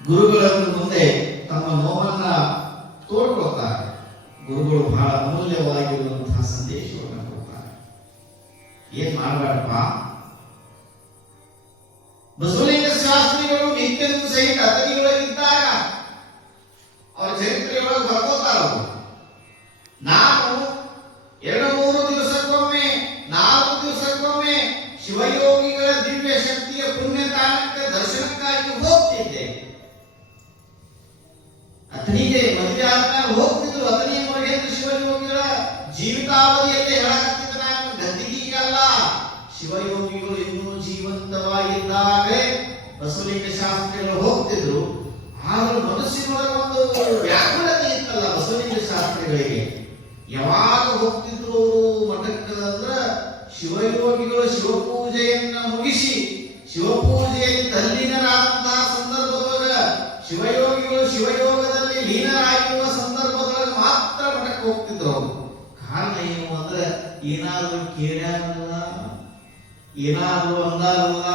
ಗುರುಗಳನ್ನು ಮುಂದೆ ತಮ್ಮ ನೋವನ್ನ ತೋಡ್ಕೊಳ್ತಾರೆ. ಗುರುಗಳು ಬಹಳ ಅಮೂಲ್ಯವಾಗಿರುವಂತಹ ಸಂದೇಶವನ್ನು ಕೊಡ್ತಾರೆ. ಏನ್ ಮಾಡಬೇಡಪ್ಪ, ಬಸವಲಿಂಗ ಶಾಸ್ತ್ರಿಗಳು ನಿತ್ಯನೂ ಸಹಿತ ಅತನಿಯೊಳಗಿದ್ದಾಗ ಅವರ ಚರಿತ್ರೆಯೊಳಗೆ ಬರ್ಕೋತಾರ. ನಾನು 2-3 ದಿವಸಕ್ಕೊಮ್ಮೆ 4 ದಿವಸಕ್ಕೊಮ್ಮೆ ಶಿವಯೋಗಿಗಳ ದಿವ್ಯ ಶಕ್ತಿಯ ಪುಣ್ಯತಾಣಕ್ಕೆ ದರ್ಶನಕ್ಕಾಗಿ ಹೋಗ್ತಿದ್ದೆ. ಅತನಿಗೆ ಮದುವೆ ಆದ್ಮೇಲೆ ಹೋಗ್ತಿದ್ರು. ಅತನಿಯ ಮಗೇಂದ್ರ ಶಿವಯೋಗಿಗಳ ಜೀವಿತಾವಧಿಯಲ್ಲಿ ಹೇಳಕತ್ತಿದ್ದ, ನಾನು ಗದ್ದಿಗೀಗಲ್ಲ, ಶಿವಯೋಗಿಗಳು ಇನ್ನೂ ಜೀವಂತವಾಗಿದ್ದಾಗಲೇ ಬಸವಲಿಂಗ ಶಾಸ್ತ್ರಿಗಳು ಹೋಗ್ತಿದ್ರು. ಆದರೂ ಮನಸ್ಸಿನೊಳಗೆ ಒಂದು ವ್ಯಾಕುಲತೆ ಇತ್ತಲ್ಲ ಬಸವಲಿಂಗ ಶಾಸ್ತ್ರಿಗಳಿಗೆ. ಯಾವಾಗ ಹೋಗ್ತಿದ್ರು ಮಠಕ್ಕೆ ಅಂದ್ರ ಶಿವಯೋಗಿಗಳು ಶಿವಪೂಜೆಯನ್ನ ಮುಗಿಸಿ ಶಿವಪೂಜೆಯಲ್ಲಿ ತಲ್ಲೀನರಾದಂತಹ ಸಂದರ್ಭದೊಳಗ, ಶಿವಯೋಗಿಗಳು ಶಿವಯೋಗದಲ್ಲಿ ಲೀನರಾಗಿರುವ ಸಂದರ್ಭದೊಳಗೆ ಮಾತ್ರ ಮಠಕ್ಕೆ ಹೋಗ್ತಿದ್ರು. ಕಾರಣ ಏನು ಅಂದ್ರೆ ಏನಾದ್ರೂ ಕೇಳ್ಯಾರಲ್ಲ, ಏನಾದ್ರೂ ಅಂದಾರಲ್ಲ,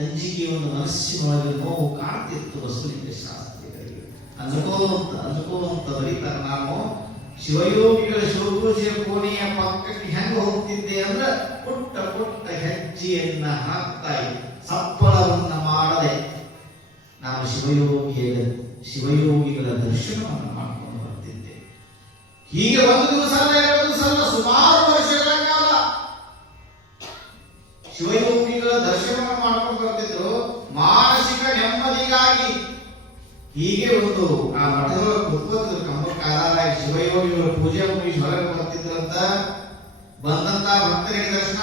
ಅಂಜಿಕೆ ಒಂದು ಮನಸ್ಸಿನೊಳಗೆ ನೋವು ಕಾಡ್ತಿತ್ತು ಬಸವಲಿಂಗ ಶಾಸ್ತ್ರಿಗಳಿಗೆ. ಅಂದ್ಕೋಂತ ಬರೀತಾರೆ, ನಾನು ಶಿವಯೋಗಿಗಳ ಶಿವಪೂಜೆಯ ಕೋಣೆಯ ಪಕ್ಕಕ್ಕೆ ಹೆಂಗ ಹೋಗ್ತಿದ್ದೆ ಅಂದ್ರೆ ಪುಟ್ಟ ಪುಟ್ಟ ಹೆಜ್ಜೆಯನ್ನ ಹಾಕ್ತಾ ಇದ್ದೆ, ಸಪ್ಪಳವನ್ನ ಮಾಡದೆ ನಾನು ಶಿವಯೋಗಿಗಳ ದರ್ಶನವನ್ನು ಮಾಡ್ಕೊಂಡು ಬರ್ತಿದ್ದೆ. ಹೀಗೆ 1 ದಿವಸ ಅಲ್ಲ, 2 ದಿವಸ ಅಲ್ಲ, ಸುಮಾರು ವರ್ಷಗಳ ಕಾಲ ಶಿವಯೋಗಿಗಳ ದರ್ಶನವನ್ನು ಮಾಡ್ಕೊಂಡು ಬರ್ತಿದ್ರು. ಮಾನಸಿಕ ನೆಮ್ಮದಿಗಾಗಿ ಹೀಗೆ ಒಂದು ಆ ಮಠದೊಳಗೆ ಕುತ್ಕೋತಿದ್ರು. ಕಂಬಕ್ಕಾದಾಗ ಶಿವಯೋಗಿಗಳ ಪೂಜೆ ಮುಗಿಸಿ ಹೊರಗೆ ಬರ್ತಿದ್ರಂತ. ಬಂದಂತ ಭಕ್ತರಿಗೆ ದರ್ಶನ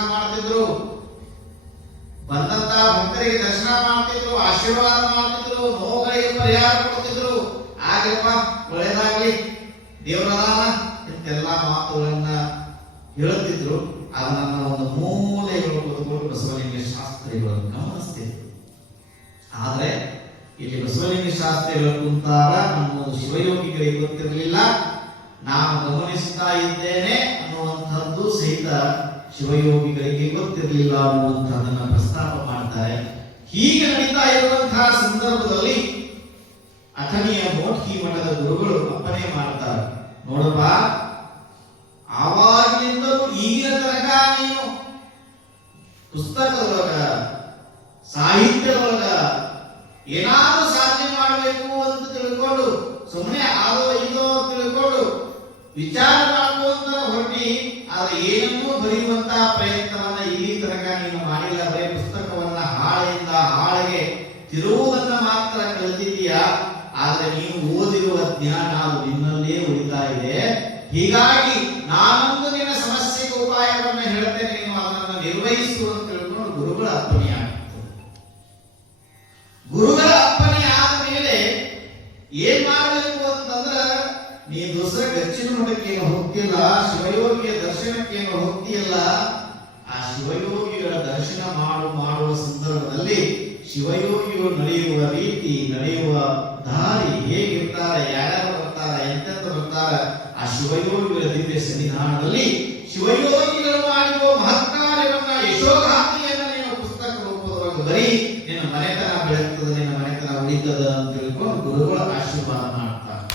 ಮಾಡ್ತಿದ್ರು, ಆಶೀರ್ವಾದ ಮಾಡ್ತಿದ್ರು, ನೋವುಗಳಿಗೆ ಪರಿಹಾರ ಕೊಡ್ತಿದ್ರು. ಆಗಪ್ಪ ಒಳ್ಳೆದಾಗ್ಲಿ, ದೇವರದಾನ ಇಂತೆಲ್ಲ ಮಾತುಗಳನ್ನ ಹೇಳುತ್ತಿದ್ರು. ಅದನ್ನ ಒಂದು ಮೂಲೆಗಳು ಕೂತ್ಕೊಂಡು ಬಸವಲಿಂಗ ಶಾಸ್ತ್ರಿಗಳನ್ನು ಗಮನಿಸ್ತಿದ್ರು. ಆದ್ರೆ ಇಲ್ಲಿ ಬಸವಲಿಂಗ ಶಾಸ್ತ್ರಿಗಳು ಕುಂತಾರ ಅನ್ನೋದು ಶಿವಯೋಗಿಗಳಿಗೆ ಗೊತ್ತಿರಲಿಲ್ಲ. ನಾನು ಗಮನಿಸ್ತಾ ಇದ್ದೇನೆ ಅನ್ನುವಂಥದ್ದು ಸಹಿತ ಶಿವಯೋಗಿಗಳಿಗೆ ಗೊತ್ತಿರಲಿಲ್ಲ ಅನ್ನುವಂಥದ್ದನ್ನ ಪ್ರಸ್ತಾಪ ಮಾಡ್ತಾರೆ. ಹೀಗೆ ನಡೀತಾ ಇರುವಂತಹ ಸಂದರ್ಭದಲ್ಲಿ ಅಥಣಿಯ ಮೋಟ್ಕಿ ಮಠದ ಗುರುಗಳು ಅಪ್ಪಣೆ ಮಾಡ್ತಾರೆ, ನೋಡಪ್ಪ, ಆವಾಗಿನಿಂದಲೂ ಈಗಿನ ತನಕ ನೀನು ಪುಸ್ತಕದೊಳಗ ಸಾಹಿತ್ಯದೊಳಗ ಏನಾದ್ರೂ ಸಾಧನೆ ಮಾಡಬೇಕು ಅಂತ ತಿಳ್ಕೊಂಡು ಸುಮ್ಮನೆ ಅದೋ ಇದೋ ತಿಳ್ಕೊಂಡು ವಿಚಾರ ಮಾಡುವಂತ ಹೊರಟಿ, ಆದ್ರೆ ಏನನ್ನೂ ಬರೆಯುವಂತಹ ಪ್ರಯತ್ನವನ್ನ ಇಲ್ಲಿ ತನಕ ನೀನು ಮಾಡಿಲ್ಲ. ಬರೀ ಪುಸ್ತಕವನ್ನ ಹಾಳೆಯಿಂದ ಹಾಳೆಗೆ ತಿರುವುದನ್ನ ಮಾತ್ರ ಕಲಿತಿದ್ದೀಯಾ. ಆದ್ರೆ ನೀನು ಓದಿರುವ ಜ್ಞಾನ ಅದು ನಿನ್ನಲ್ಲೇ ಉಳಿತಾ ಇದೆ. ಹೀಗಾಗಿ ನಾನೊಂದು ನಿನ್ನ ಸಮಸ್ಯೆಗೆ ಉಪಾಯವನ್ನ ಹೇಳ್ತೇನೆ, ನೀನು ಅದನ್ನು ನಿರ್ವಹಿಸು ಅಂತ ತಿಳ್ಕೊಂಡು ಗುರುಗಳ ಅಪ್ಪಣೆ ಆಗಿತ್ತು. ಗುರುಗಳ ಅಪ್ಪಣೆ ಆದ ಮೇಲೆ ಏನ್ ಮಾಡಬೇಕು ಅಂತಂದ್ರ, ನೀ ದೂಸರ ಗಚ್ಚಿನ ಮಠಕ್ಕೇನು ಹೋಗ್ತಿಲ್ಲ, ಶಿವಯೋಗಿಯ ದರ್ಶನಕ್ಕೇನು ಹೋಗ್ತಿಯಲ್ಲ, ಆ ಶಿವಯೋಗಿಗಳ ದರ್ಶನ ಮಾಡುವ ಸಂದರ್ಭದಲ್ಲಿ ಶಿವಯೋಗಿಗಳು ನಡೆಯುವ ರೀತಿ, ನಡೆಯುವ ದಾರಿ ಹೇಗಿರ್ತಾರೆ, ಯಾರ್ಯಾರು ಬರ್ತಾರೆ, ಎಂತೆಂತ ಬರ್ತಾರೆ, ಆ ಶಿವಯೋಗಿಗಳ ದಿವ್ಯ ಸನ್ನಿಧಾನದಲ್ಲಿ ಶಿವಯೋಗಿಗಳು ಮಾಡಿರುವ ಮಹತ್ಕಾರ್ಯವನ್ನ, ಯಶೋಗಾಥೆಯನ್ನ ನೀನು ಪುಸ್ತಕ ರೂಪದೊಳಗೆ ಬರೀ, ನಿನ್ನ ಮನೆತನ ಬೆಳಗ್ತದ, ನಿನ್ನ ಮನೆತನ ಉಳಿತದ ಅಂತ ತಿಳ್ಕೊಂಡು ಗುರುಗಳ ಆಶೀರ್ವಾದ ಮಾಡ್ತಾರೆ.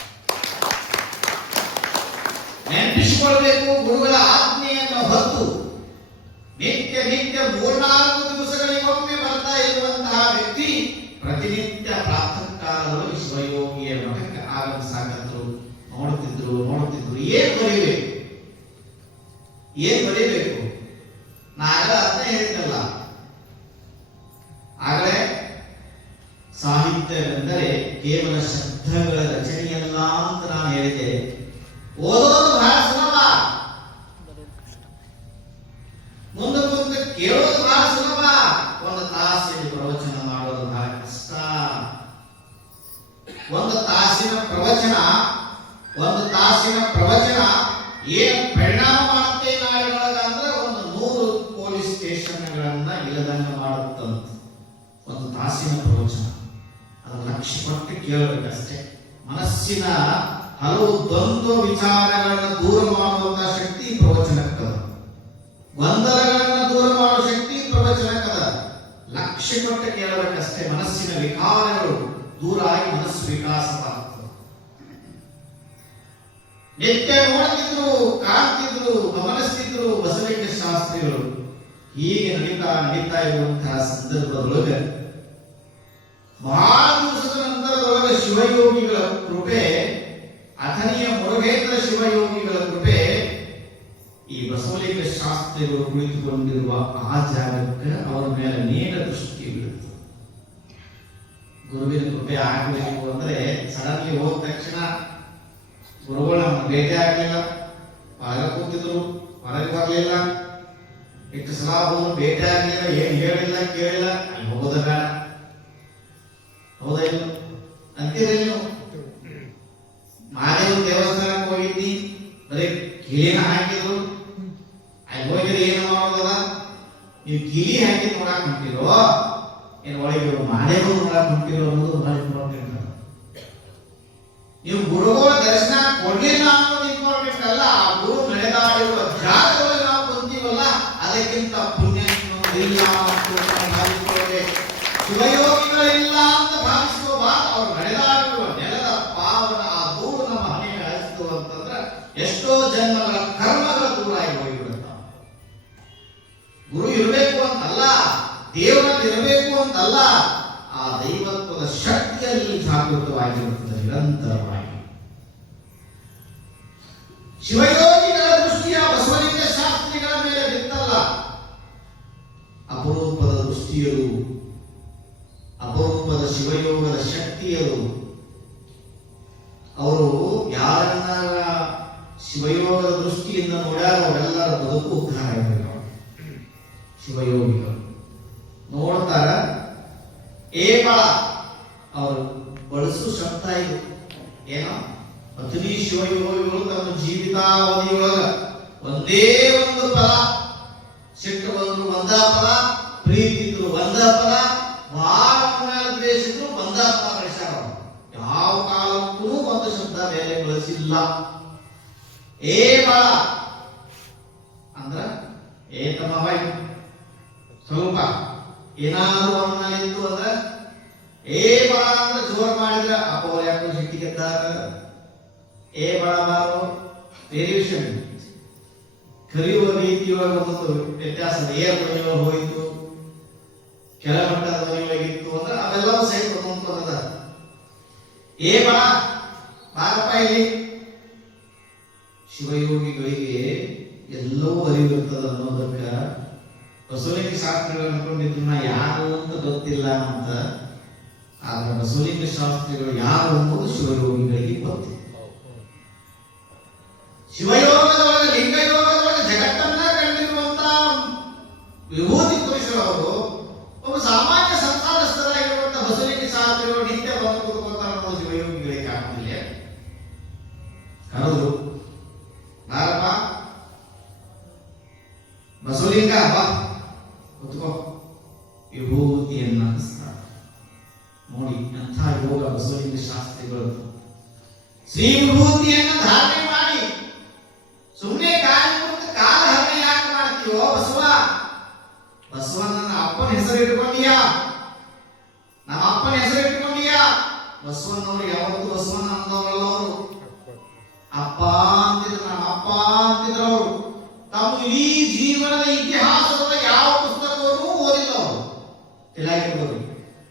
ನೆನಪಿಸಿಕೊಳ್ಬೇಕು, ಗುರುಗಳ ಆಜ್ಞೆಯನ್ನು ಹೊತ್ತು ನಿತ್ಯ 3-4 ದಿವಸಗಳಿಗೊಮ್ಮೆ ಬರ್ತಾ ಇರುವಂತಹ ವ್ಯಕ್ತಿ ಪ್ರತಿನಿತ್ಯ ಪ್ರಾತಃ ಕಾಲದಲ್ಲಿ ಶಿವಯೋಗಿಯ ಮಠಕ್ಕೆ ಆಗಮಿಸಾಕಂದ್ರು. ನೋಡ್ತಿದ್ರು. ಏನ್ ಬರೀಬೇಕು? ನಾಗ ಅದನ್ನ ಹೇಳಿದ್ದಲ್ಲ, ಆಗಲೇ ಸಾಹಿತ್ಯವೆಂದರೆ ಕೇವಲ ಶಬ್ದಗಳ ರಚನೆಯಲ್ಲ ಅಂತ ನಾನು ಹೇಳಿದೆ. ಓದೋದು ಬಹಳ ಸುಲಭ, ಮುಂದೆ ಕೇಳೋದು ಬಹಳ ಸುಲಭ. ಒಂದು ತಾಸಿನ ಪ್ರವಚನ ಮಾಡೋದು ಬಹಳ ಕಷ್ಟ. ಒಂದು ತಾಸಿನ ಪ್ರವಚನ ಏನು ಪರಿಣಾಮ ಮಾಡುತ್ತೆ ನಾಳೆಗಳಾಗ ಅಂದ್ರೆ 100 ಪೊಲೀಸ್ ಸ್ಟೇಷನ್ಗಳನ್ನ ಇಲ್ಲದಂಗ ಮಾಡುತ್ತಂತ. ಒಂದು ತಾಸಿನ ಪ್ರವಚನ ಅದು ಲಕ್ಷ್ಯ ಪಟ್ಟು ಕೇಳಬೇಕಷ್ಟೇ. ಮನಸ್ಸಿನ ಹಲವು ದ್ವಂದ್ವ ವಿಚಾರಗಳನ್ನು ದೂರ ಮಾಡುವಂತಹ ಶಕ್ತಿ ಪ್ರವಚನಕ್ಕದ, ಗೊಂದಲಗಳನ್ನು ದೂರ ಮಾಡುವ ಶಕ್ತಿ ಪ್ರವಚನಕ್ಕದ. ಲಕ್ಷ್ಯ ಕೊಟ್ಟು ಕೇಳಬೇಕಷ್ಟೇ. ಮನಸ್ಸಿನ ವಿಕಾರಗಳು ದೂರ ಆಗಿ ಮನಸ್ಸು ವಿಕಾಸವಾಗ್ತದೆ. ನಿತ್ಯ ನೋಡ್ತಿದ್ರು, ಕಾಣ್ತಿದ್ರು, ಗಮನಿಸ್ತಿದ್ರು ಬಸವಲಿಂಗ ಶಾಸ್ತ್ರಿಗಳು. ಹೀಗೆ ನಡೀತಾ ಇರುವಂತಹ ಸಂದರ್ಭದೊಳಗೆ ಬಹಳ ದಿವಸದ ನಂತರದೊಳಗೆ ಶಿವಯೋಗಿಗಳ ಕೃಪೆ, ಅಥಣಿಯ ಮುರುಘೇಂದ್ರ ಶಿವಯೋಗಿಗಳ ಕೃಪೆ ಈ ಬಸವಲಿಂಗ ಶಾಸ್ತ್ರಿಗಳು ಕುಳಿತುಕೊಂಡಿರುವ ಆ ಜಾಗಕ್ಕೆ ಅವರ ಮೇಲೆ ನೇರ ದೃಷ್ಟಿ ಬೀಳುತ್ತದೆ. ಗುರುವಿನ ಕೃಪೆ ಆಗಬೇಕು ಅಂದ್ರೆ ಸಡನ್ಲಿ ಹೋದ ತಕ್ಷಣ ಗುರುಗಳು ನಮ್ಮ ಭೇಟಿ ಆಗಲಿಲ್ಲ, ಹೊರಗೆ ಕೂತಿದ್ರು, ಹೊರಗೆ ಬರಲಿಲ್ಲ, ಇಷ್ಟು ಸಲ ಹೋದ್ರು ಭೇಟಿ ಆಗಲಿಲ್ಲ, ಏನ್ ಹೇಳಿಲ್ಲ ಕೇಳಿಲ್ಲ, ಅಲ್ಲಿ ಹೋಗೋದ ಬೇಡ, ಹೌದಾ ಇಲ್ಲ ಅಂತೀರಿ ನೀವು? ಮಹಾದೇವ ದೇವಸ್ಥಾನಕ್ಕೆ ಹೋಗಿದ್ದಿ, ಬರೀ ಕಿಲಿನ ಹಾಕಿದ್ರು, ಅಲ್ಲಿ ಹೋಗಿದ್ರೆ ಏನು ಮಾಡೋದಲ್ಲ, ನೀವು ಕಿಲಿ ಹಾಕಿ ನೋಡಕ್ ಹೊಂಟಿರೋ ಏನು ಒಳಗೆ ಮಹಾದೇವ ನೋಡಕ್ ಹೊಂಟಿರೋ ಅನ್ನೋದು ಬಹಳ ಇಂಪಾರ್ಟೆಂಟ್. ನೀವು ಗುರುಗಳ ದರ್ಶನ ಕೊಡ್ಲಿಲ್ಲ ಅನ್ನೋದು ಇಂಪಾರ್ಟೆಂಟ್ ಅಲ್ಲ, ಆ ಗುರು ನಡೆದಾಡಿರುವ ಜಾಗದಲ್ಲಿ ನಾವು ಬಂದೀವಲ್ಲ ಅದಕ್ಕಿಂತ ಪುಣ್ಯ ಇಲ್ಲ ಅಂತ ಭಾವಿಸ್ಕೊಳ್ಬೇಕು. ಶಿವಯೋಗಿಗಳಿಲ್ಲ ಅಂತ ಭಾವಿಸ್ಕೋಬಾರ್ದು. ಅವ್ರು ನಡೆದಾಡಿರುವ ನೆಲದ ಪಾವನ ಆ ದೂರು ನಮ್ಮ ಹಣೆಗೆ ಹರಿಸ್ತು ಅಂತಂದ್ರೆ ಎಷ್ಟೋ ಜನ್ಮಗಳ ಕರ್ಮಗಳ ದೂರ ಆಗಿ ಹೋಗಿಬಿಡುತ್ತ. ಗುರು ಇರಬೇಕು ಅಂತಲ್ಲ, ದೇವರಲ್ಲಿ ಇರಬೇಕು ಅಂತಲ್ಲ, ಆ ದೈವತ್ವದ ಶಕ್ತಿಯಲ್ಲಿ ಜಾಗೃತವಾಗಿರುತ್ತದೆ ನಿರಂತರವಾಗಿ. ಶಿವಯೋಗಿಗಳ ದೃಷ್ಟಿಯ ಬಸವಲಿಂಗ ಶಾಸ್ತ್ರಿಗಳ ಮೇಲೆ ಬಿತ್ತಲ್ಲ. ಅಪರೂಪದ ದೃಷ್ಟಿಯರು, ಅಪರೂಪದ ಶಿವಯೋಗದ ಶಕ್ತಿಯರು. ಅವರು ಯಾರನ್ನ ಶಿವಯೋಗದ ದೃಷ್ಟಿಯಿಂದ ನೋಡ್ಯಾರ ಅವರೆಲ್ಲರ ಬದುಕು ಉದ್ಧಾರ ಆಗಿದ್ದಾರೆ. ಶಿವಯೋಗಿಗಳು ನೋಡ್ತಾರ, ಏಬಳ ಅವರು ಬಳಸು ಶಬ್ದ ಇದು ಏನೋ ಅಥಣಿ ಶಿವಯೋಗಿಗಳು ತಮ್ಮ ಜೀವಿತಾವಧಿಯೊಳಗ ಒಂದೇ ಒಂದು ಫಲ, ಸಿಟ್ಟು ಬಂದ್ರು ಒಂದ ಫಲ, ಪ್ರೀತಿ ಇದ್ರು ಒಂದ ಫಲ, ಬಹಳ ದ್ವೇಷಿದ್ರು ಒಂದ ಫಲ ಬಳಸ್ಯಾರ. ಯಾವ ಕಾಲಕ್ಕೂ ಒಂದು ಶಬ್ದ ಬೇರೆ ಬಳಸಿಲ್ಲ. ಏ ಬಳ ಅಂದ್ರ ಏ ತಮ್ಮ ಬಾಯಿ ಸ್ವಲ್ಪ ಏನಾದ್ರು ಅವನಲ್ಲಿತ್ತು ಅಂದ್ರೆ ಏ ಬಳ ಅಂದ್ರೆ ಜೋರ್ ಮಾಡಿದ್ರ ಅಪ್ಪ ಅವ್ರು ಯಾಕೋ ಶಕ್ತಿ ಗೆದ್ದಾರ. ಏ ಬಳ ಬಾರೋ ಬೇರೆ ವಿಷಯ. ಕರೆಯುವ ರೀತಿಯೊಳಗೆ ಒಂದೊಂದು ವ್ಯತ್ಯಾಸ. ಏರ್ ಧ್ವನಿಯೊಳಗೆ ಹೋಯಿತು, ಕೆಳಮಟ್ಟದ ಧ್ವನಿಯೊಳಗಿತ್ತು ಅಂದ್ರೆ ಅವೆಲ್ಲವೂ ಸಹಿತ ಒಂದೊಂದು. ಏ ಬಳ ಬಾರಪ್ಪ ಇಲ್ಲಿ. ಶಿವಯೋಗಿಗಳಿಗೆ ಎಲ್ಲವೂ ಅರಿವಿರ್ತದ ಅನ್ನೋದಕ್ಕ ಬಸವಲಿಂಗ ಶಾಸ್ತ್ರಿಗಳು ಅನ್ಕೊಂಡಿದ್ರು ನಾ ಯಾರು ಅಂತ ಗೊತ್ತಿಲ್ಲ ಅಂತ. ಆದ್ರೆ ಬಸವಲಿಂಗ ಶಾಸ್ತ್ರಿಗಳು ಯಾರು ಅನ್ನೋದು ಶಿವಯೋಗಿಗಳಿಗೆ ಗೊತ್ತಿಲ್ಲ. ಶಿವಯೋಗದೊಳಗೆ, ಲಿಂಗಯೋಗದೊಳಗೆ ಜಗತ್ತನ್ನ ಕಂಡಿರುವಂತ ವಿಭೂತಿ ಪುರುಷರು ಅವರು ಒಬ್ಬ ಸಾಮಾನ್ಯ ಸಂಸಾರಸ್ಥರಾಗಿರುವಂತ ಬಸವಲಿಂಗ ಶಾಸ್ತ್ರಿಗಳು ನಿತ್ಯ ಬಂದು ಕೂತ್ಕೊಳ್ತಾರೆ ಅನ್ನೋದು ಶಿವಯೋಗಿಗಳಿಗೆ ಆಗುದಿಲ್ಲ. ಕರೆದ್ರು, ಬಾರಪ್ಪ ಬಸವಲಿಂಗ ಬಾ ಕೂತ್ಕೋ, ವಿಭೂತಿಯನ್ನ ಹಚ್ತಾರೆ. ನೋಡಿ ಅಂಥ ಯೋಗ ಬಸವಲಿಂಗ ಶಾಸ್ತ್ರಿಗಳು. ಶ್ರೀ ವಿಭೂತಿಯನ್ನ ಧಾರಣೆ ಮಾಡಿ ಸುಮ್ಮನೆ ಕಾಲಿ ಕುಂತು ಕಾಲ ಹರಣ ಯಾಕೆ ಮಾಡ್ತೀವೋ ಬಸವ? ಬಸವನ ಅಪ್ಪನ ಹೆಸರು ಇಟ್ಕೊಂಡೀಯಾ, ನಮ್ಮ ಅಪ್ಪನ ಹೆಸರು ಇಟ್ಕೊಂಡೀಯಾ? ಬಸವನವರು ಯಾವತ್ತು ಬಸವನ ಅಂದವರಲ್ಲ. ಅವರು ಅಪ್ಪ ಅಂತಿದ್ರು, ನಮ್ಮ ಅಪ್ಪ ಅಂತಿದ್ರು. ಅವರು ತಮ್ಮ ಇಡೀ ಜೀವನದ ಇತಿಹಾಸದ ಯಾವ ಪುಸ್ತಕವನ್ನು ಓದಿಲ್ಲ ಅವರು. ತಿಳಾಗಿರ್ಬೋದು.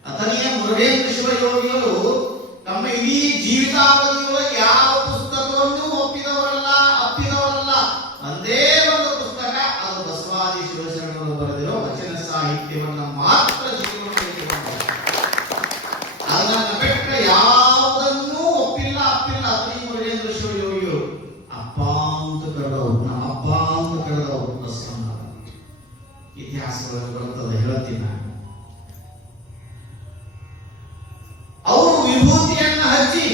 ಅಥಣಿಯ ಮುರುಘೇಂದ್ರ ಶಿವಯೋಗಿಗಳು ತಮ್ಮ ಇಡೀ ಜೀವಿತಾವಧಿಯೊಳಗೆ ಯಾವ ಪುಸ್ತಕವನ್ನು ಒಪ್ಪಿದವರಲ್ಲ, ಅಪ್ಪಿದವರಲ್ಲ. ಒಂದೇ ಒಂದು ಪುಸ್ತಕ, ಅದು ಬಸವಾದಿ ಶಿವಶರಣರು ಬರೆದಿರೋ ವಚನ ಸಾಹಿತ್ಯವನ್ನ ಮಾತ್ರ ಜೀವನದಲ್ಲಿ ಅದನ್ನ ಬಿಟ್ಟ ಯಾವುದನ್ನೂ ಒಪ್ಪಿಲ್ಲ, ಅಪ್ಪಿಲ್ಲ. ಅಥಣಿ ಮುರುಘೇಂದ್ರ ಶಿವಯೋಗಿಗಳು ಅಪ್ಪ ಅಂತ ಕರೆದವರು, ನಮ್ಮ ಅಪ್ಪ ಅಂತ ಕರೆದವರು ಬಸವಣ್ಣ. ಇತಿಹಾಸಗಳಲ್ಲಿ ಬರ್ತದೆ, ಹೇಳ್ತೀನಿ ನಾನು. ಅವರು ವಿಭೂತಿಯನ್ನ ಹಚ್ಚಿ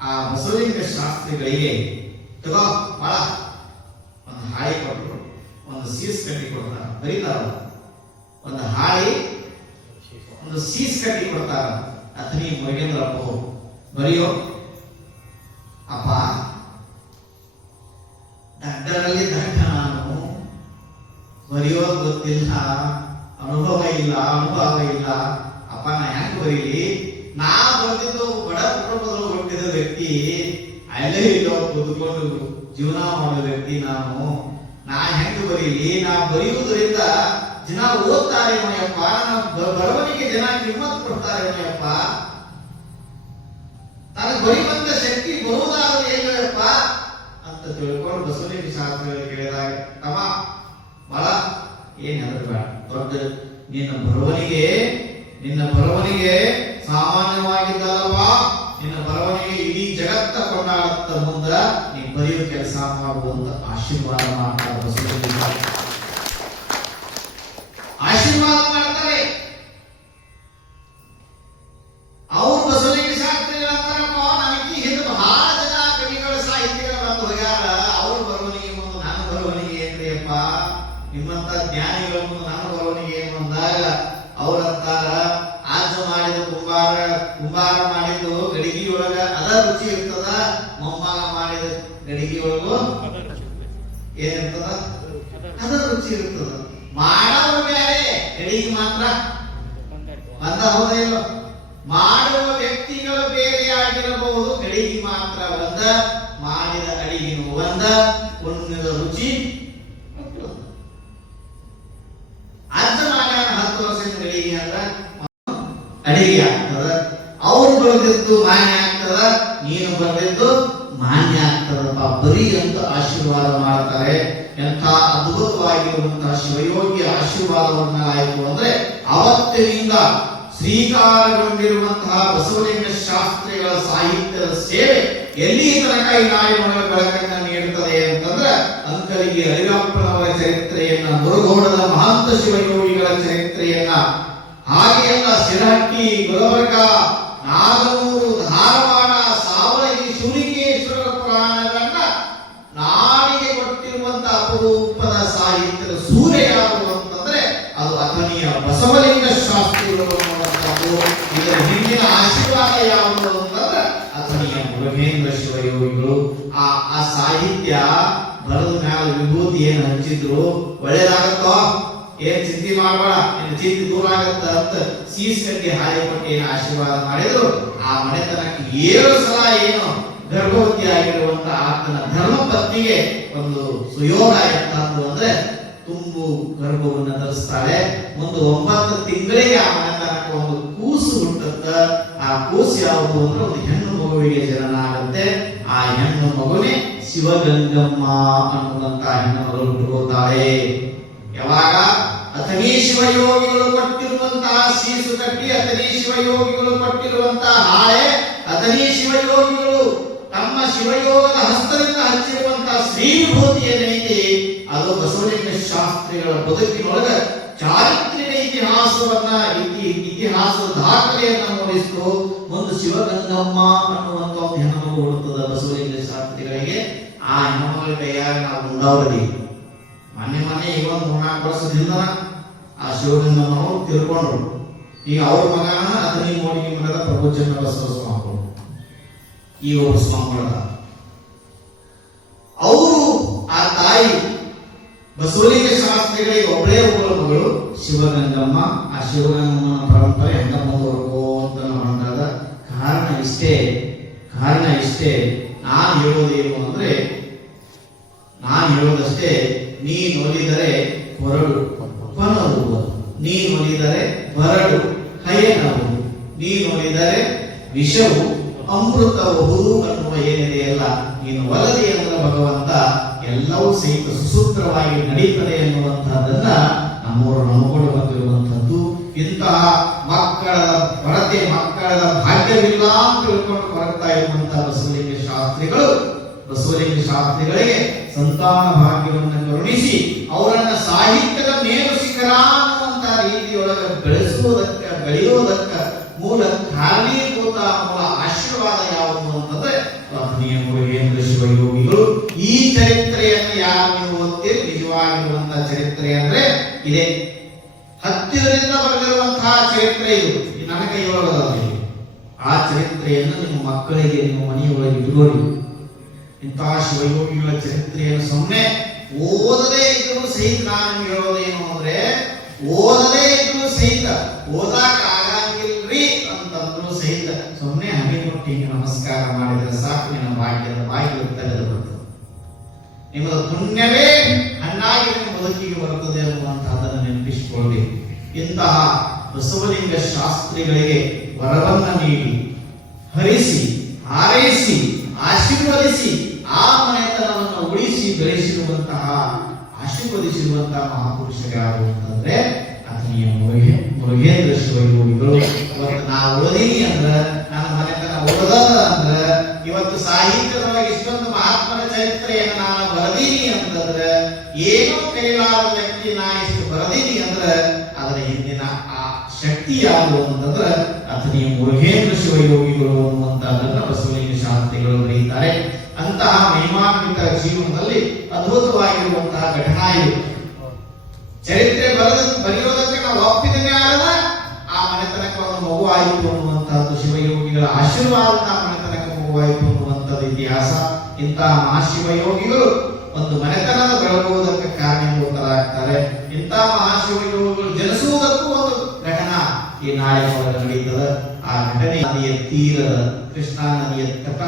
ಆ ಬಸವಲಿಂಗ ಶಾಸ್ತ್ರಿಗಳಿಗೆ ತಗೋ ಬಾಳ ಒಂದು ಹಾಳಿ ಕೊಟ್ಟರು, ಒಂದು ಸೀಸ್ ಕಟ್ಟಿ ಕೊಡ್ತಾರ. ಬರೀತಾರ ಒಂದು ಹಾಳಿ, ಒಂದು ಸೀಸ್ ಕಟ್ಟಿ ಕೊಡ್ತಾರ. ಅಥಣಿ ಮುರುಘೇಂದ್ರಪ್ಪ ಅವರು ಬರೆಯೋ, ಅಪ್ಪ ದಡ್ಡರಲ್ಲಿ ದಡ್ಡ ನಾನು, ಬರೆಯೋದು ಗೊತ್ತಿಲ್ಲ, ಅನುಭವ ಇಲ್ಲ. ಅಪ್ಪ ನಾ ಹೆಂಗ್ ಬರೀಲಿ? ನಾ ಬಂದಿದ್ದು ಬಡ ಕುಟುಂಬದಲ್ಲಿ ಹುಟ್ಟಿದ ವ್ಯಕ್ತಿ, ಅಲ್ಲೇ ಇಲ್ಲೋ ಕೂತ್ಕೊಂಡು ಜೀವನ ಮಾಡೋ ವ್ಯಕ್ತಿ ನಾನು. ನಾ ಹೆಂಗ್ ಬರೀಲಿ? ನಾ ಬರೆಯುವುದರಿಂದ ಜನ ಓದ್ತಾರೆ ನೋಯಪ್ಪ, ನನ್ನ ಬರವಣಿಗೆ ಜನ ಕಿಮ್ಮತ್ ಕೊಡ್ತಾರೆ ನೋಯಪ್ಪ, ನನಗೆ ಬರೆಯುವಂತ ಶಕ್ತಿ ಬರುವುದಾದ್ರೆ ಹೇಗಪ್ಪ ಅಂತ ತಿಳ್ಕೊಂಡು ಬಸವಲಿಂಗ ಶಾಸ್ತ್ರಿಗಳು ಕೇಳಿದಾಗ, ತಮ್ಮ ಬಹಳ ಏನ್ ಹೆದರ್ಬೇಡ, ದೊಡ್ಡ ನಿನ್ನ ಬರವಣಿಗೆ ಸಾಮಾನ್ಯವಾಗಿದ್ದಲ್ಲಪ್ಪ, ನಿನ್ನ ಬರವಣಿಗೆ ಇಡೀ ಜಗತ್ತ ಕೊಂಡಾಡುತ್ತ ಮುಂದ ನೀ ಬರೆಯುವ ಕೆಲಸ ಮಾಡುವಂತ ಆಶೀರ್ವಾದ ಮಾಡ್ತಾರೆ ಬಸವಲಿಂಗ. ಆಶೀರ್ವಾದ ಮಾಡ್ತಾರೆ ಅವ್ರು. ಬಸವಲಿಂಗ ಶಾಸ್ತ್ರಿಗಳ ನನಗೆ ಹಿಂದೆ ಬಹಳ ಜನ ಕವಿಗಳು ಸಾಹಿತ್ಯಗಳು ಬಂದು ಹೋಗ್ಯಾರ, ಅವ್ರ ಬರವಣಿಗೆ ಮುಂದೆ ನನ್ನ ಬರವಣಿಗೆ ಏನ್ರಿಯಪ್ಪ, ನಿಮ್ಮಂತ ಜ್ಞಾನಿಗಳ ಮುಂದೆ ನನ್ನ ಬರವಣಿಗೆ ಏನು ಅಂದಾಗ ಅವ್ರಂತಾರ, ಆಜ ಮಾಡಿದ ಕುಂಬಾರ ಮಾಡಿದ್ದು ಗಡಿಗೆಯೊಳಗ ಅದ ರುಚಿ ಇರ್ತದ, ಮೊಮ್ಮಗ ಮಾಡಿದ ಗಡಿಗೆಯೊಳಗು ಏನಿರ್ತದ ಅದ ರುಚಿ ಇರ್ತದ. ಮಾಡೋರು ಬೇರೆ, ಗಡಿಗೆ ಮಾತ್ರ ಬಂದ ಹೌದೇ ಇಲ್ಲ. ಮಾಡುವ ವ್ಯಕ್ತಿಗಳು ಬೇರೆ ಆಗಿರಬಹುದು, ಗಡಿಗೆ ಮಾತ್ರ ಒಂದ, ಮಾಡಿದ ಅಡಿಗೆನು ಒಂದ, ಉಣ್ಣಿದ ರುಚಿ. ಅಜ್ಜ ಮಾಡ್ಯಾನ 10 ವರ್ಷದ ಗಡಿಗೆ ಅಂದ್ರ ಅಡಿಗೆ ಆಗ್ತದ, ಅವ್ರು ಬರೆದಿದ್ದು ಮಾನ್ಯ ಆಗ್ತದ, ನೀನು ಬರೆದಿದ್ದು ಮಾನ್ಯ ಆಗ್ತದಪ್ಪ. ಬರೀ ಅಂತ ಆಶೀರ್ವಾದ ಮಾಡ್ತಾರೆ. ಎಂಥ ಅದ್ಭುತವಾಗಿರುವಂತಹ ಶಿವಯೋಗಿಯ ಆಶೀರ್ವಾದವನ್ನ ಆಯ್ತು ಅಂದ್ರೆ ಅವತ್ತಿನಿಂದ ಶ್ರೀಕಾರಗೊಂಡಿರುವಂತಹ ಬಸವಲಿಂಗ ಶಾಸ್ತ್ರಿಗಳ ಸಾಹಿತ್ಯದ ಸೇವೆ ಎಲ್ಲಿ ತನಕ ಈ ನಾಡಿನೊಳಗೆ ಬೆಳಕನ್ನ ನೀಡುತ್ತದೆ ಅಂತಂದ್ರೆ, ಅಂಕಲಿಗೆ ಅರಿವಪ್ಪನವರ ಚರಿತ್ರೆಯನ್ನ, ಮುರುಗೋಡದ ಮಹಾಂತ ಶಿವಯೋಗಿಗಳ ಚರಿತ್ರೆಯನ್ನ, ಹಾಗೆ ಎಲ್ಲ ಸಿರಹಟ್ಟಿ, ಗುಲಬರ್ಗ, ನಾಗನೂರು, ಧಾರವಾಡ, ಸಾವಳಗಿ, ಶಿವಲಿಂಗೇಶ್ವರ ಪುರಾಣಗಳನ್ನ ನಾಡಿಗೆ ಕೊಟ್ಟಿರುವಂತಹ ಅಪರೂಪದ ಸಾಹಿತ್ಯದ ಸೂರ್ಯ ಯಾರು ಅಂತಂದ್ರೆ ಅದು ಅಥಣಿಯ ಬಸವಲಿಂಗ ಶಾಸ್ತ್ರಿಗಳು. ಇದರ ಹಿಂದಿನ ಆಶೀರ್ವಾದ ಯಾವುದು ಅಂತಂದ್ರೆ ಅಥಣಿಯ ಮುರುಘೇಂದ್ರ ಶಿವಯೋಗಿಗಳು. ಆ ಸಾಹಿತ್ಯ ಬರೆದ ಮ್ಯಾಲ ವಿಭೂತಿ ಏನು ಹಂಚಿದ್ರು ಒಳ್ಳೇದಾಗತ್ತೋ, ಏನ್ ಚಿಂತೆ ಮಾಡಬೇಡ, ನಿನ್ನ ಚಿಂತೆ ದೂರ ಆಗತ್ತ ಅಂತ ಸೀಸ್ಕಟ್ಟಿ ಹಾರಿಕೊಟ್ಟು ಏನು ಆಶೀರ್ವಾದ ಮಾಡಿದ್ರು. ಆ ಮನೆತನಕ್ಕೆ 7 ಸಲ ಏನು ಗರ್ಭವತಿ ಆಗಿರುವಂತ ಆತನ ಧರ್ಮ ಪತ್ನಿಗೆ ಒಂದು ಸುಯೋಗ ಎಂತಂದು ಅಂದ್ರೆ ತುಂಬು ಗರ್ಭವನ್ನ ಧರಿಸ್ತಾಳೆ. ಒಂದು 9 ತಿಂಗಳಿಗೆ ಆ ಮನೆತನಕ್ಕೆ ಒಂದು ಕೂಸು ಹುಟ್ಟುತ್ತ. ಆ ಕೂಸು ಯಾವುದು ಅಂದ್ರೆ ಒಂದು ಹೆಣ್ಣು ಮಗುವಿಗೆ ಜನನ ಆಗುತ್ತೆ. ಆ ಹೆಣ್ಣು ಮಗುನೇ ಶಿವಗಂಗಮ್ಮ ಅನ್ನುವಂತ ಹೆಣ್ಣು ಮಗಳು ಹುಟ್ಟುತ್ತಾಳೆ. ಯಾವಾಗ ಅಥಣಿ ಶಿವಯೋಗಿಗಳು ಕೊಟ್ಟಿರುವಂತಹ ಸೀಸು ಕಟ್ಟಿ, ಅಥಣಿ ಶಿವಯೋಗಿಗಳು ಕೊಟ್ಟಿರುವಂತಹ ಹಾಳೆ, ಅಥಣಿ ಶಿವಯೋಗಿಗಳು ತಮ್ಮ ಶಿವಯೋಗದ ಹಸ್ತದಿಂದ ಹಚ್ಚಿರುವಂತಹ ಶ್ರೀವಿಭೂತಿ ಏನೈತಿ ಅದು ಬಸವಲಿಂಗ ಶಾಸ್ತ್ರಿಗಳ ಬದುಕಿನೊಳಗ ಚಾರಿತ್ರಿಕ ಇತಿಹಾಸದ ದಾಖಲೆಯನ್ನು ಮೂಡಿಸಿತು. ಒಂದು ಶಿವಗಂಗಮ್ಮ ಅನ್ನುವಂತ ಒಂದು ಹೆಣ್ಣು ಹುಡುಕದ ಬಸವಲಿಂಗ ಶಾಸ್ತ್ರಿಗಳಿಗೆ. ಆ ಹೆಣ್ಣುಗಳ ಕೈಯಾಗ ನಾವು ಉಂಡವರದಿ ಮೊನ್ನೆ ಈಗ 3-4 ವರ್ಷದಿಂದ ಆ ಶಿವಗಂಗಮ್ಮನವರು ತಿಳ್ಕೊಂಡ್ರು. ಈಗ ಅವ್ರ ಮಗನ ಅಥಣಿ ಮೋಡಿಗೆ ಮಠದ ಪ್ರಭುಚಂದ್ರ ಬಸವ ಸ್ವಾಮಿಗಳು ಈ ಒಬ್ಬ ಸ್ವಾಮಿಗಳ ಅವರು. ಆ ತಾಯಿ ಬಸವಲಿಂಗ ಶಾಸ್ತ್ರಿಗಳಿಗೆ ಒಬ್ಬಳೇ ಒಬ್ಬಳ ಮಗಳು ಶಿವಗಂಗಮ್ಮ. ಆ ಶಿವಗಂಗಮ್ಮನ ಪರಂಪರೆ ಹೆಂಗ ಮುಂದುವರ್ಕೋತ ಬಂದಾಗ ಕಾರಣ ಇಷ್ಟೇ. ನಾನು ಹೇಳೋದೇನು ಅಂದ್ರೆ, ನಾನು ಹೇಳೋದಷ್ಟೇ, ನೀನು ಒಲಿದರೆ ಹೊರಡು ಕೊನರುವುದು, ನೀನು ಒಲಿದರೆ ಬರಡು ಹಯನವುದು, ನೀನು ಒಲಿದರೆ ವಿಷವು ಅಮೃತಬಹುದು ಅನ್ನುವ ಏನಿದೆಯಲ್ಲ, ನೀನು ಒಲದಿ ಅಂದ್ರೆ ಭಗವಂತ ಎಲ್ಲವೂ ಸಹಿತ ಸುಸೂತ್ರವಾಗಿ ನಡೀತದೆ ಎನ್ನುವಂತಹದನ್ನ ನಮ್ಮವರು ನಂಬಿಕೊಂಡು ಬಂದಿರುವಂತಹದ್ದು. ಇಂತಹ ಮಕ್ಕಳ ಕೊರತೆ, ಮಕ್ಕಳ ಭಾಗ್ಯವಿಲ್ಲ ಅಂತ ತಿಳ್ಕೊಂಡು ಬರ್ತಾ ಇರುವಂತಹ ಬಸವಲಿಂಗ ಶಾಸ್ತ್ರಿಗಳಿಗೆ ಸಂತಾನ ಭಾಗ್ಯವನ್ನು ಕರುಣಿಸಿ ಅವರನ್ನ ಸಾಹಿತ್ಯದ ಮೇಲು ಶಿಖರ ಅನ್ನುವಂತ ರೀತಿಯೊಳಗೆ ಬೆಳೆಯೋದಕ್ಕ ಮೂಲ ಕಾರಣೀಭೂತ ಮೂಲ ಆಶೀರ್ವಾದ ಯಾವುದು ಅಂತಂದ್ರೆ ಅಥಣಿಯ ಮುರುಘೇಂದ್ರ ಶಿವಯೋಗಿಗಳು. ಈ ಚರಿತ್ರೆಯನ್ನು ಯಾರು ನೀವು ಓದ್ತೀರಿ, ನಿಜವಾಗಿರುವಂತಹ ಚರಿತ್ರೆ ಅಂದ್ರೆ ಇದೆ. ಹತ್ತಿರದಿಂದ ಬರೆದಿರುವಂತಹ ಚರಿತ್ರೆ ಇದು, ನನ್ನ ಕೈಯೊಳಗದಲ್ಲಿ. ಆ ಚರಿತ್ರೆಯನ್ನು ನಿಮ್ಮ ಮಕ್ಕಳಿಗೆ ನಿಮ್ಮ ಮನೆಯೊಳಗೆ ಇಡೋರಿ. ಇಂತಹ ಶಿವಯೋಗಿಗಳ ಚರಿತ್ರೆಯನ್ನು ಸುಮ್ಮನೆ ಓದದೇ ಇದ್ದರೂ ಸಹಿತ ನಾನು ಹೇಳೋದೇನು ಅಂದ್ರೆ, ಓದದೇ ಇದ್ರು ಸಹಿತ ಓದಾಕ ಆಗಂಗಿಲ್ರಿ ಅಂತಂದ್ರು ಸಹಿತ ಸುಮ್ಮನೆ ಹನಿ ಮುಟ್ಟಿಗೆ ನಮಸ್ಕಾರ ಮಾಡಿದ್ರೆ ಸಾಕು ನಿನ್ನ ಭಾಗ್ಯದ ಬಾಗಿಲು ತೆರೆದು ಬರ್ತದೆ. ನಿಮ್ಮದ ಪುಣ್ಯವೇ ಹಣ್ಣಾಗಿ ನಿಮ್ಮ ಬದುಕಿಗೆ ಬರುತ್ತದೆ ಅನ್ನುವಂತಹದನ್ನು ನೆನಪಿಸಿಕೊಳ್ಳಿ. ಇಂತಹ ಬಸವಲಿಂಗ ಶಾಸ್ತ್ರಿಗಳಿಗೆ ವರವನ್ನ ನೀಡಿ ಹರಿಸಿ ಹಾರೈಸಿ ಆಶೀರ್ವದಿಸಿ ಆ ಮನೆತನವನ್ನು ಉಳಿಸಿ ಬೆಳೆಸಿರುವಂತಹ ಆಶೀರ್ವದಿಸಿರುವಂತಹ ಮಹಾಪುರುಷರು ಯಾರು ಅಂತಂದ್ರೆ ಆತನಿಯ ಮುರುಘೇಂದ್ರ ಶಿವಯೋಗಿಗಳು. ಇವತ್ತು ನಾವು ಓದಿನಿ ಅಂದ್ರ ನನ್ನ ಮನೆತನ ಓದದ ಅಂದ್ರ ಇವತ್ತು ಸಾಹಿತ್ಯದೊಳಗೆ ಇಷ್ಟೊಂದು ಮಹಾತ್ಮನ ಚರಿತ್ರೆಯನ್ನು ನಾನು ಬರೆದೀನಿ ಅಂತಂದ್ರೆ ಏನೋ ಕೈಲಾದ ವ್ಯಕ್ತಿ ನಾ ಇಷ್ಟು ಬರೆದೀನಿ ಅಂದ್ರ ಅದರ ಹಿಂದಿನ ಆ ಶಕ್ತಿ ಯಾವುದು ಅಂತಂದ್ರೆ ಆತನಿಯ ಮುರುಘೇಂದ್ರ ಶಿವಯೋಗಿಗಳು ಅನ್ನುವಂತಹದನ್ನ ಬಸವಲಿಂಗ ಶಾಸ್ತ್ರಿಗಳು ಬರೀತಾರೆ. ಅಂತಹ ಮಹಿಮಾನ್ವಿತ ಜೀವನದಲ್ಲಿ ಅದ್ಭುತವಾಗಿರುವಂತಹ ಘಟನಾ ಇದು. ಚರಿತ್ರೆ ಬರೆಯೋದಕ್ಕೆ ನಾವು ಒಪ್ಪಿದನೇ ಆದ ಆ ಮನೆತನಕ್ಕೆ ಒಂದು ಮಗು ಆಯಿತು ಅನ್ನುವಂತಹದ್ದು ಶಿವಯೋಗಿಗಳ ಆಶೀರ್ವಾದ ಆ ಮನೆತನಕ್ಕೆ ಮಗುವಾಯಿತು ಅನ್ನುವಂಥದ್ದು ಇತಿಹಾಸ. ಇಂತಹ ಮಹಾಶಿವಯೋಗಿಗಳು ಒಂದು ಮನೆತನದ ಬೆಳಗುವುದಕ್ಕೆ ಕಾರಣೀಭೂತರಾಗ್ತಾರೆ. ಇಂತಹ ಮಹಾಶಿವಯೋಗಿಗಳು ಜನಿಸುವುದಕ್ಕೂ ಒಂದು ಘಟನಾ ಈ ನಾಳೆ ನಡೀತದೆ. ಆ ಘಟನೆ ನದಿಯ ತೀರದ ಕೃಷ್ಣಾ ನದಿಯ ತಟ